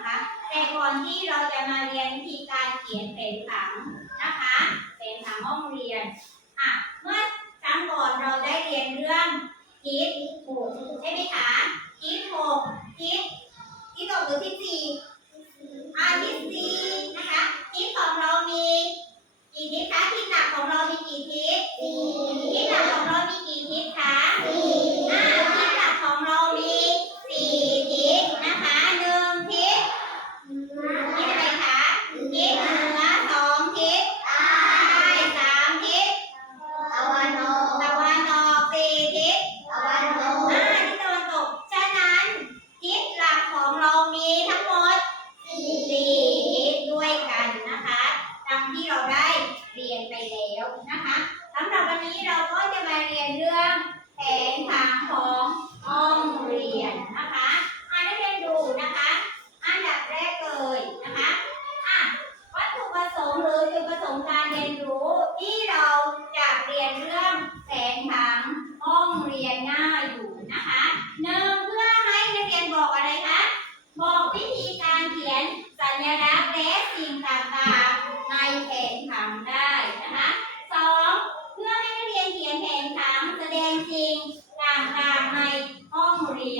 นคะ แต่ก่อนที่เราจะมาเรียนวิธีการเขียนเป็นหลัง 不一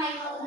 Michael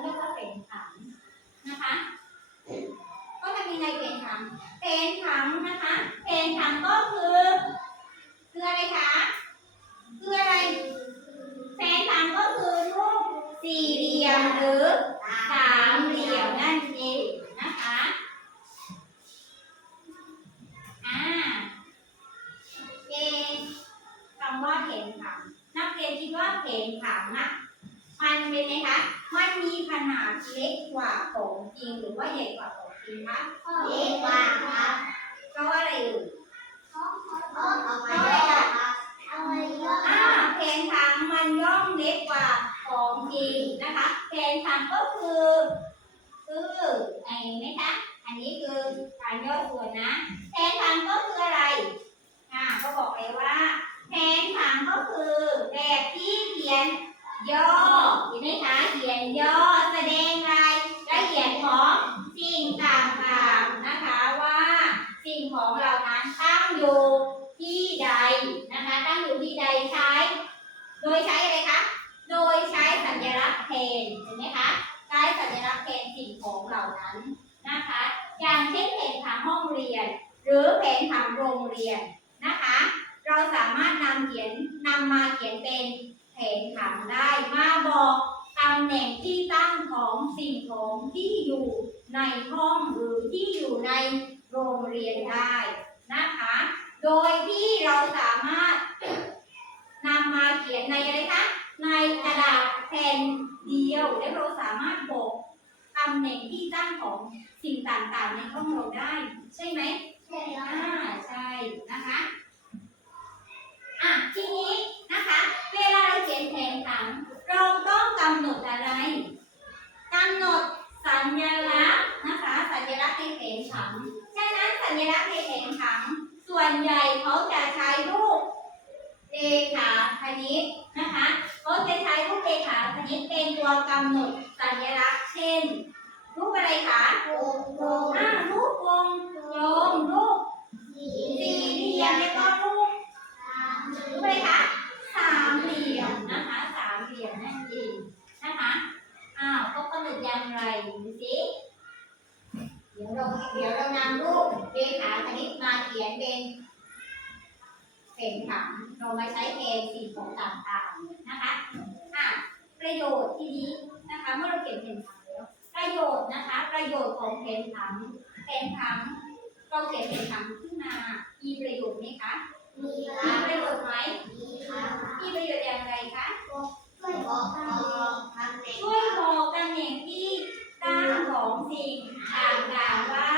นเดียวและเราสามารถบอกตำแหน่งที่ตั้งของสิ่งต่างๆในห้องเราได้ ใช่ไหมใช่แล้วอ่าใช่นะคะอะทีนี้นะคะ เวลาเราเขียนแผนผังเราต้องกำหนดอะไรกำหนดสัญลักษณ์นะคะ สัญลักษณ์ในแผนผังฉะนั้นสัญลักษณ์ในแผนผังส่วนใหญ่เขาจะใช้รูปเรขาคณิตนะคะ เขาจะใช้รูปเรขาคณิตเป็นตัวกำหนดสัญลักษณ์เช่น รูปอะไรคะโอ้โหอ่ารูปวงกลมรูปสี่เหลี่ยมแล้วก็รูปรูปอะไรคะสามเหลี่ยมนะคะสามเหลี่ยมนั่นเองนะคะอ้าวเขากำหนดอย่างไรดูสิเดี๋ยวเราเดี๋ยวเรานำรูปเรขาคณิตมาเขียนเป็นเป็นผังเรามาใช้แทนสิ่งของต่างๆ นะคะอะประโยชน์ที่นี้นะคะ เมื่อเราเขียนเป็นผังแล้วประโยชน์นะคะ ประโยชน์ของแผนผังแผนผังเราเขียนเป็นคำขึ้นมามีประโยชน์ไหมคะมีมีประโยชน์ไหมมีค่ะมีประโยชน์อย่างไรคะช่วยบอกบอกทำในช่วยบอกตำแหน่งที่ตั้งของสิ่งต่างๆว่า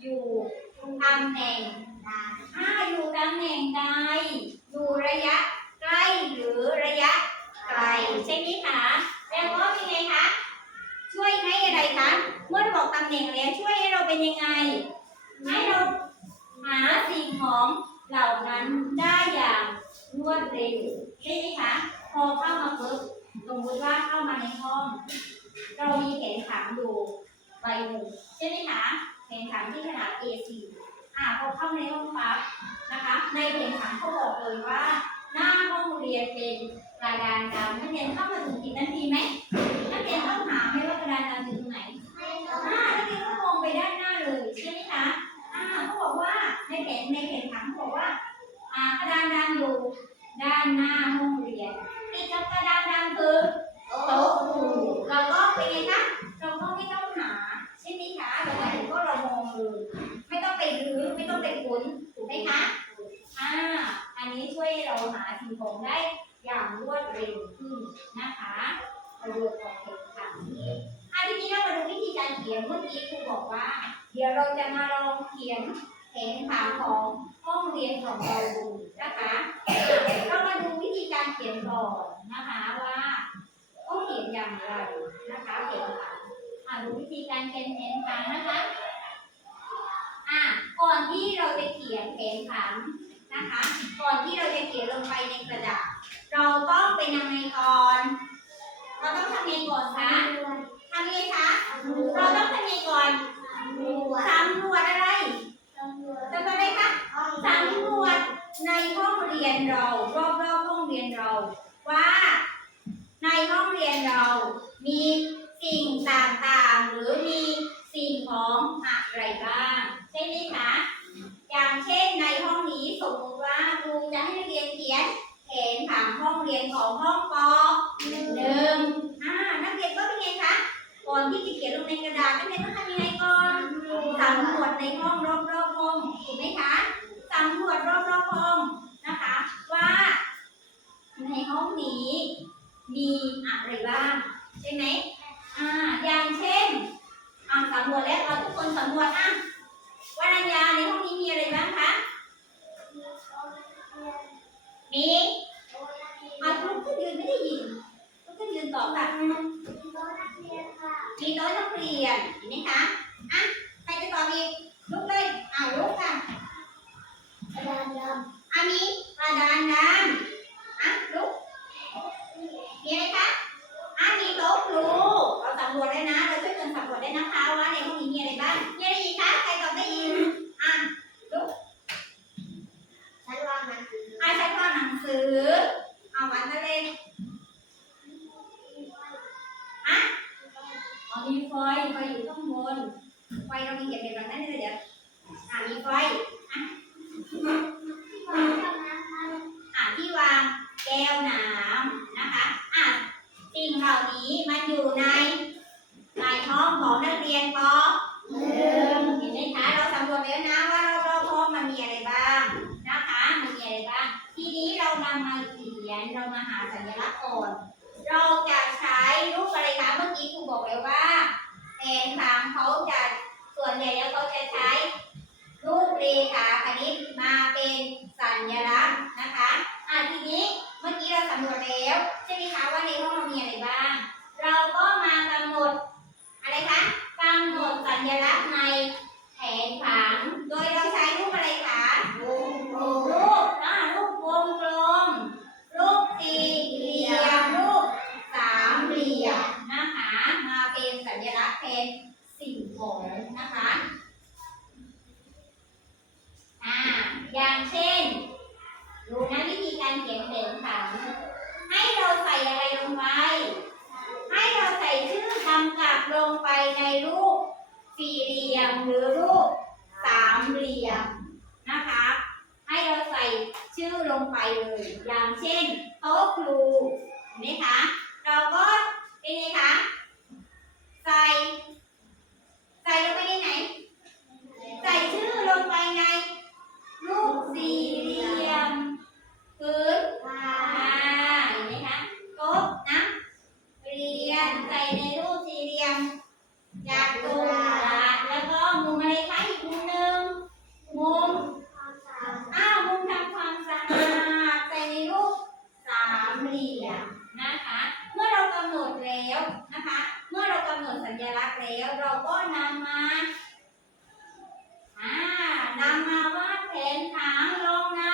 อยู่ตำแหน่งดาถ้าอยู่ตำแหน่งใดอยู่ระยะใกล้หรือระยะไกลใช่ไหมคะแล้วก็เป็นไงคะช่วยให้อะไรคะเมื่อบอกตำแหน่งแล้วช่วยให้เราเป็นยังไง ให้เราหาสิ่งของเหล่านั้นได้อย่างรวดเร็วใช่ไหมคะพอเข้ามาปุ๊บสมมติว่าเข้ามาในห้อง เรามีแผนผังอยู่ใบหนึ่งใช่ไหมคะแผนผังที่ขนาด A4 อ่าพอเข้าในห้องปั๊บนะคะ ในแผนผังเขาบอกเลยว่า นะคะประโยชน์ของแผนผังอันนี้เรามาดูวิธีการเขียนเมื่อกี้ครูบอกว่า เดี๋ยวเราจะมาลองเขียนแผนผังของห้องเรียนของเราดูนะคะเรามาดูวิธีการเขียนก่อนนะคะว่าต้องเขียนอย่างไรนะคะแผนผังอ่าดูวิธีการเขียนแผนผังนะคะอ่าก่อนที่เราจะเขียนแผนผัง นะคะ ก่อนที่เราจะเขียนลงไปในกระดาษ เราต้องเป็นยังไงก่อน เราต้องทำยังไงก่อนคะทำยังไงคะ เราต้องทำยังไงก่อนสำรวจอะไรตำรวจำอะไรคะห้องสำรวจในห้องเรียนเรารอบๆห้องเรียนเรา ว่า ในห้องเรียนเรา มีสิ่งต่างๆ หรือมีสิ่งของอะไรบ้าง ใช่ไหมคะ อย่างเช่นในห้องนี้สมมติว่าครูจะให้นักเรียนเขียนแผนผังห้องเรียนของห้องปอำรวได้นะคะว่าในห้องนี้มีอะไรบ้างเรีได้ยินคะใครตอบได้ยิน ญลักษณ์นะคะอะทีนี้เมื่อกี้เราสำรวจแล้วใช่ไหมคะว่าในห้องเรามีอะไรบ้าง เราก็มากำหนดอะไรคะกำหนดสัญลักษณ์ในแผนผัง โดยเราใช้รูปอะไรคะ วงกลม รูปอ่ารูปวงกลม รูปสี่เหลี่ยม รูปสามเหลี่ยมนะคะ มาเป็นสัญลักษณ์เป็นสิ่งของนะคะ อ่า อย่างเช่น ดูนะวิธีการเขียนแผนผัง ให้เราใส่อะไรลงไป ให้เราใส่ชื่อกำกับลงไปในรูปสี่เหลี่ยมหรือรูปสามเหลี่ยมนะคะ ให้เราใส่ชื่อลงไปเลย อย่างเช่นโต๊ะครูเห็นไหมคะ เราก็เป็นไงคะ ใส่ ใส่ลงไปในไหน ใส่ชื่อลงไปในรูปสี่เหลี่ยมพื้น ผ้า อ่าเห็นไหมคะโต๊ะนะเรียนใส่ในรูปสี่เหลี่ยมจากตรงกลางแล้วก็มุมอะไรคะอีกมุมหนึ่งมุม ความสาม อ้าวมุมทำความสะอาดใส่ในรูปสามเหลี่ยมนะคะ เมื่อเรากำหนดแล้วนะคะ เมื่อเรากำหนดสัญลักษณ์แล้วเราก็นำมาอ่านำมาวาดแผนผังลงใน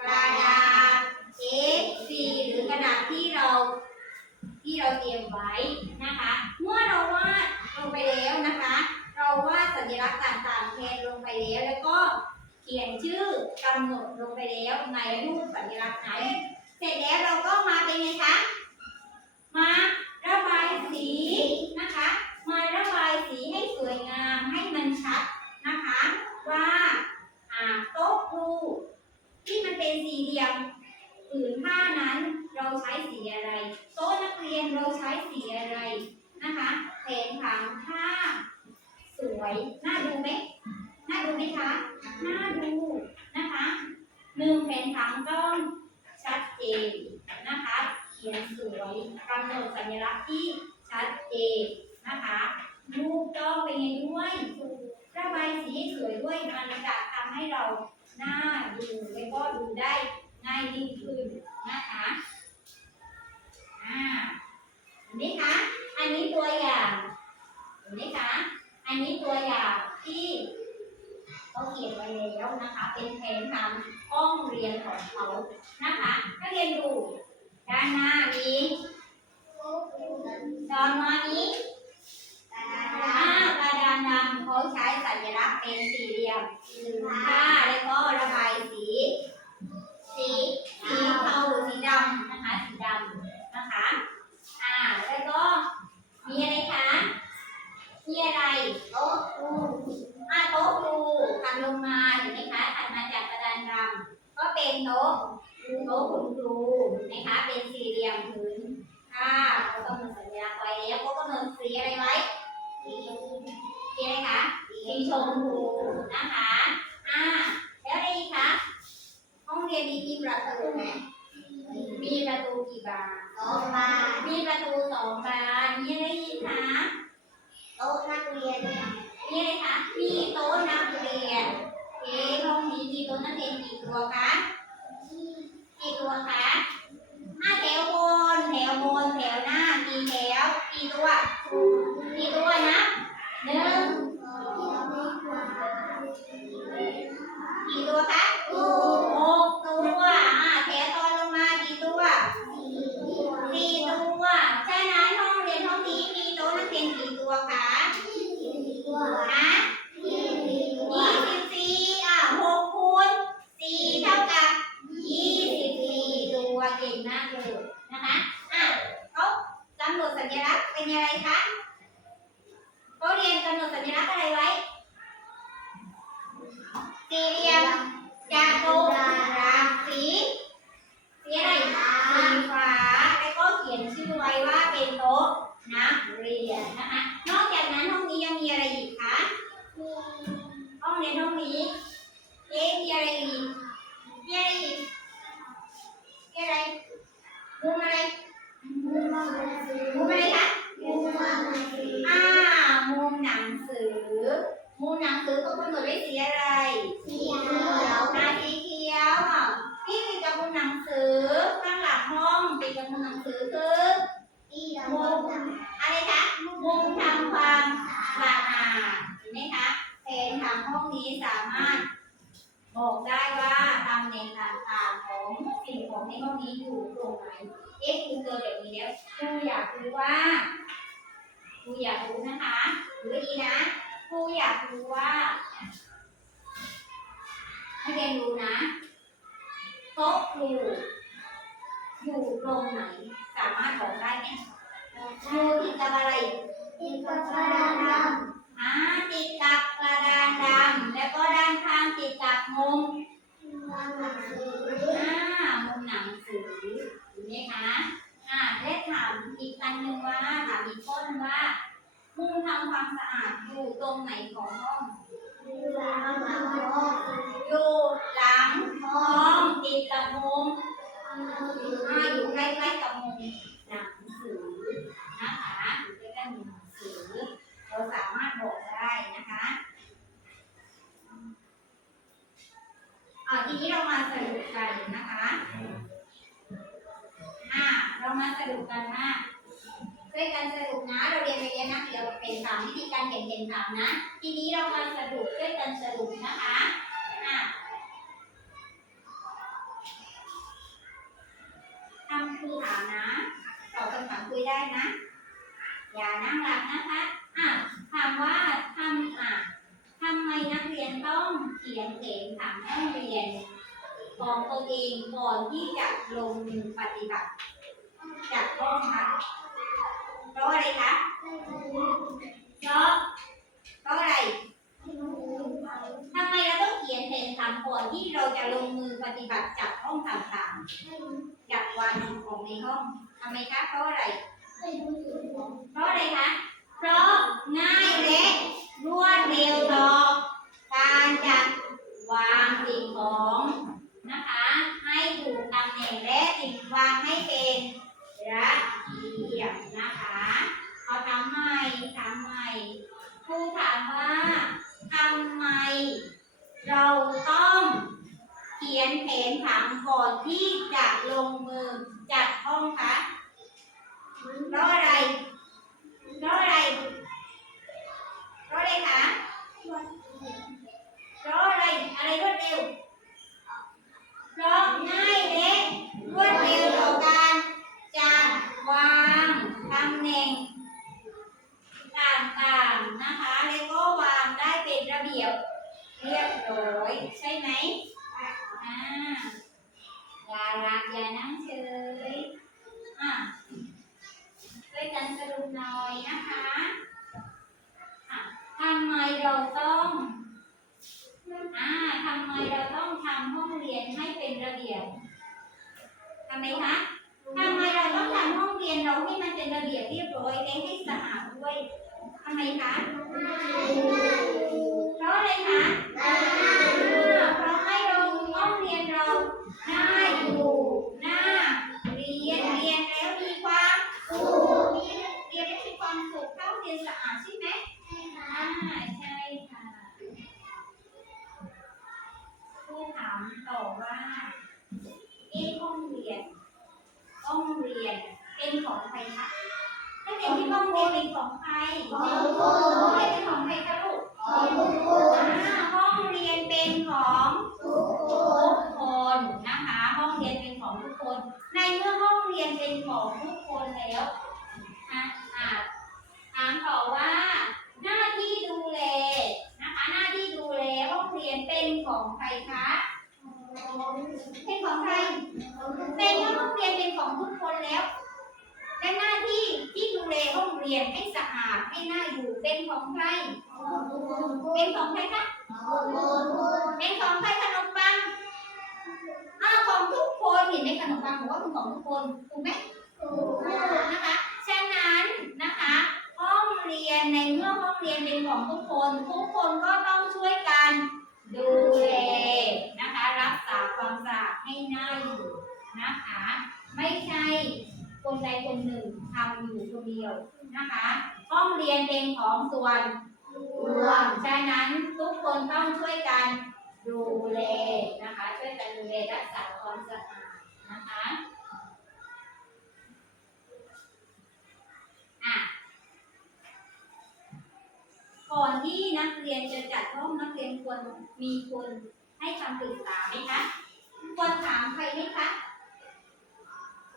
กระดาษ A4 หรือกระดาษที่เราที่เราเตรียมไว้นะคะ เมื่อเราวาดลงไปแล้วนะคะ เราวาดสัญลักษณ์ต่างๆแทนลงไปแล้วแล้วก็ เขียนชื่อกำหนดลงไปแล้วในรูปสัญลักษณ์นั้น เสร็จแล้วเราก็มาเป็นไงคะ มาระบายสีนะคะ มาระบายสีให้สวยงามให้มันชัดนะคะ ว่าอ่าโต๊ะครูที่มันเป็นสี่เหลี่ยมผืนผ้านั้นเราใช้สีอะไร โต๊ะนักเรียนเราใช้สีอะไรนะคะแผนผังผ้าสวยน่าดูไหม น่าดูไหมคะ น่าดูนะคะหนึ่งแผ่นผังต้องชัดเจนนะคะ เขียนสวยกำหนดสัญลักษณ์ที่ชัดเจนนะคะรูปต้องเป็นไงด้วยระบายสีสวยด้วยมันจะทำให้เราหน้าดูแล้วก็ดูได้ง่ายยิ่งขึ้นนะคะอ่าเห็นไหมคะ อันนี้ตัวอย่างเห็นไหมคะ อันนี้ตัวอย่างที่ เขียนไว้แล้วนะคะ เป็นแผนผังห้องเรียนของเขานะคะนักเรียนดูด้านหน้ามีตอนมานี้กระอ่ากระดานดำเขาใช้สัญลักษณ์เป็นสี่เหลี่ยมผ้าแล้วก็ระบายสี สีสีเทาหรือสีดำนะคะสีดำนะคะอ่าแล้วก็มีอะไรคะมีอะไรโต๊ะครู อ่าโต๊ะครูถัด ลงมาเห็นไหมคะถัดมาจากกระดานดำก็เป็นโต๊ะโต๊ะคุณครูนะคะเป็นสี่เหลี่ยมผืนผ้าเขากำหนดสัญลักษณ์ไว้แล้วเขากำหนดสีอะไรไว้สีสีอะไรคะสีชมพู นะคะอะเขากำหนดสัญลักษณ์เป็นอะไรคะเขาเรียนกำหนดสัญลักษณ์อะไรไว้ สี่เหลี่ยมจัตุรัสสีสีอะไรสีฟ้าแล้วก็เขียนชื่อไว้ว่าเป็นโต๊ะนักเรียนนะคะ นอกจากนั้นห้องนี้ยังมีอะไรอีกคะ ห้องเรียนห้องนี้เอ๊ะมีอะไรอีกมีอะไรอีกมีอะไร มุมอะไรมุมอะไรคะอ่ามุมหนังสือ มุมหนังสือก็กำหนดด้วยสีอะไรอ่าสีเขียวอะที่ติดกับมุมหนังสือข้างหลังห้องติดกับมุมหนังสือคือมุมอะไรคะมุมทำความสะอาดเห็นไหมคะแผนทางห้องนี้สามารถบอกได้ว่าตำแหน่งต่างๆของ สิ่งของในห้องนี้อยู่ตรงไหนเอ๊ะครูเจอแบบนี้แล้วครูอยากรู้ว่าครูอยากรู้นะคะดูให้ดีนะครูอยากรู้ว่าให้เรียนรู้นะโต๊ะครูอยู่ตรงไหน สามารถบอกได้ไหมอยู่ติดกับอะไรอ่าติดกับกระดานดำแล้วก็ด้านข้างติดกับมุม อ้ามุมหนังสือเห็นไหมคะอ่าได้ถามอีกอันหนึ่งว่าถามอีกข้อนึงว่ามุมทำความสะอาดอยู่ตรงไหนของห้อง อยู่หลังห้องติดกับมุมอ่าอยู่ใกล้ๆกับมุมหนังสือนะคะอยู่ใกล้ๆมุมหนังสือ เราสามารถบอกได้นะคะอ่าทีนี้เรามาสรุปกันนะคะ อ่า เรามาสรุปกันว่าช่วยกันสรุปนะ เราเรียนไปเรียนนะเดี๋ยวเป็นถามวิธีการเขียนเป็นถามนะ ทีนี้เรามาสรุปช่วยกันสรุปนะคะ อ่าทำครูถามนะตอบคำถามคุยได้นะ อย่านั่งหลับนะคะ อะ ถามว่าทำอะทำไมนักเรียนต้องเขียนเขียนถามห้องเรียนของตัวเองก่อนที่จะลงมือปฏิบัติจากห้องคะเพราะอะไรคะเพราะเพราะอะไรทำไมเราต้องเขียนแผนผังก่อนที่เราจะลงมือป ฏิบัติจากห้องต่างๆจากวันของในห้องทำไมคะเพราะอะไรเพราะอะไรคะเพราะง่าย นแผนผังก่อนที่จะลงมือจัดห้องคะเพราะอะไรเพราะอะไรเพราะอะไรคะเพราะอะไรอะไรรวดเร็ว เพราะง่ายและรวดเร็วต่อการจัดวางตำแหน่งต่างๆนะคะ แล้วก็วางได้เป็นระเบียบเรียบร้อยใช่ไหมอ่าอย่าลักอย่านั่งเฉยอะ ช่วยกันสรุปหน่อยนะคะอะทำไมเราต้องอ่าทำไมเราต้องทำห้องเรียนให้เป็นระเบียบทำไมคะทำไมเราต้องทำห้องเรียนเราให้มันเป็นระเบียบเรียบร้อยและให้สะอาดด้วยทำไมคะเพราะอะไรคะอ่าเพราะให้เราห้องเรียนเราน่าอยู่น่าเรียนเรียนแล้วมีความ เรียน ได้มีความสุขเข้าเรียนสะอาดใช่ไหมอ่าใช่ค่ะครูถามต่อว่าเอ๊ะห้องเรียน ห้องเรียนเป็นของใครคะนักเรียนที่ห้องเรียนเป็นของใครห้องเรียนเป็นของใครคะลูกอ่าห้องเรียนเป็นของทุกคนนะคะ ห้องเรียนเป็นของทุกคน ในเมื่อห้องเรียนเป็นของทุกคนแล้ว อะอะถามต่อว่า หน้าที่ดูแลนะคะ หน้าที่ดูแลห้องเรียนเป็นของใครคะ เป็นของใคร เป็นห้องเรียนเป็นของทุกคนแล้ว และหน้าที่ที่ดูแลห้องเรียนให้สะอาดให้น่าอยู่เป็นของใคร เป็นของใครคะ ข เป็นของใครขนมปังอ้าวของทุกคนเห็นไหม ขนมปังบอกว่าเป็นของทุกคนถูกไหมถูกนะคะฉะนั้นนะคะ ห้องเรียนในเมื่อห้องเรียนเป็นของทุกคน ทุกคนก็ต้องช่วยกันดูแลนะคะ รักษาความสะอาดให้น่าอยู่นะคะ ไม่ใช่คนใดคนหนึ่งทำอยู่คนเดียวนะคะ ห้องเรียนเป็นของส่วนรวมฉะนั้นทุกคนต้องช่วยกันดูแลนะคะ ช่วยกันดูแลรักษาความสะอาด นะคะอะก่อนที่นักเรียนจะจัดห้องนักเรียนควรมีคนให้คำปรึกษาไหมคะควรถามใครไหมคะ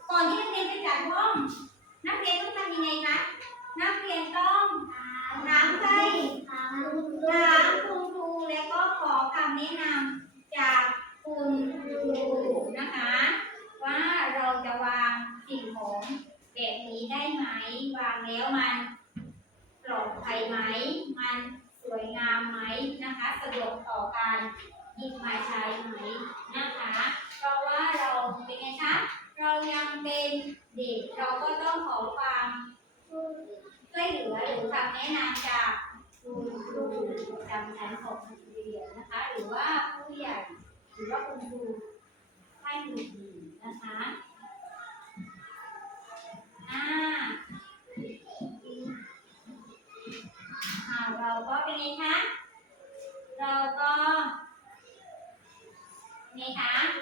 ก่อนที่นักเรียนจะจัดห้อง นักเรียนต้องทำยังไงคะนักเรียนต้องถามใครถามคุณครูและก็ขอคำแนะนำจากคุณครูนะคะ ว่าเราจะวางสิ่งของแบบนี้ได้ไหม วาง แล้วมันปลอดภัยไหม มันสวยงามไหมนะคะ สะดวกต่อการหยิบมาใช้ไหมนะคะ เพราะว่าเราเป็นไงคะ เรายังเป็นเด็กเราก็ต้องขอความช่วยเหลือหรือคำแนะนำจากคุณครูประจำชั้นของ ไหมคะ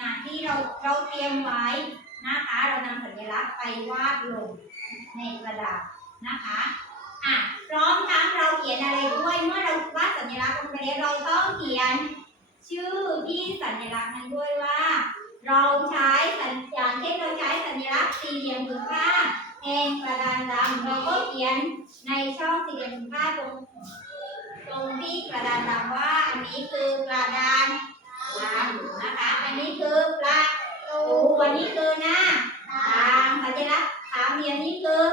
งานที่เราเราเตรียมไว้นะคะเรานำสัญลักษณ์ไปวาดลงในกระดาษนะคะอะพร้อมทั้งเราเขียนอะไรด้วยเมื่อเราวาดสัญลักษณ์ลงไปแล้วเราต้องเขียนชื่อที่สัญลักษณ์นั้นด้วยว่า เราใช้สัญญาณเช่นเราใช้สัญลักษณ์สี่เหลี่ยมผืนผ้าแทนกระดานดำเราก็เขียนในช่องสี่เหลี่ยมผืนผ้าตรงตรงที่กระดานดำว่าอันนี้คือกระดาน ดำนะคะ อันนี้คือประตูอันนี้คือหน้าตางสัญลักษณ์สามเหลี่ยมนี้คือ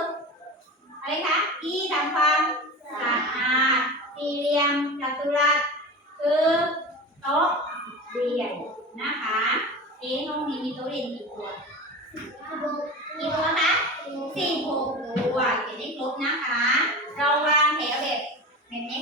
อะไรคะที่ทำความสะอาดสี่เหลี่ยมจัตุรัสคือโต๊ะเรียนนะคะเอ๊ะห้องนี้มีโต๊ะเรียนกี่ตัวกี่ตัวคะสิบหกตัวเขียนได้ครบนะคะ เราวางแถวแบบแบบนี้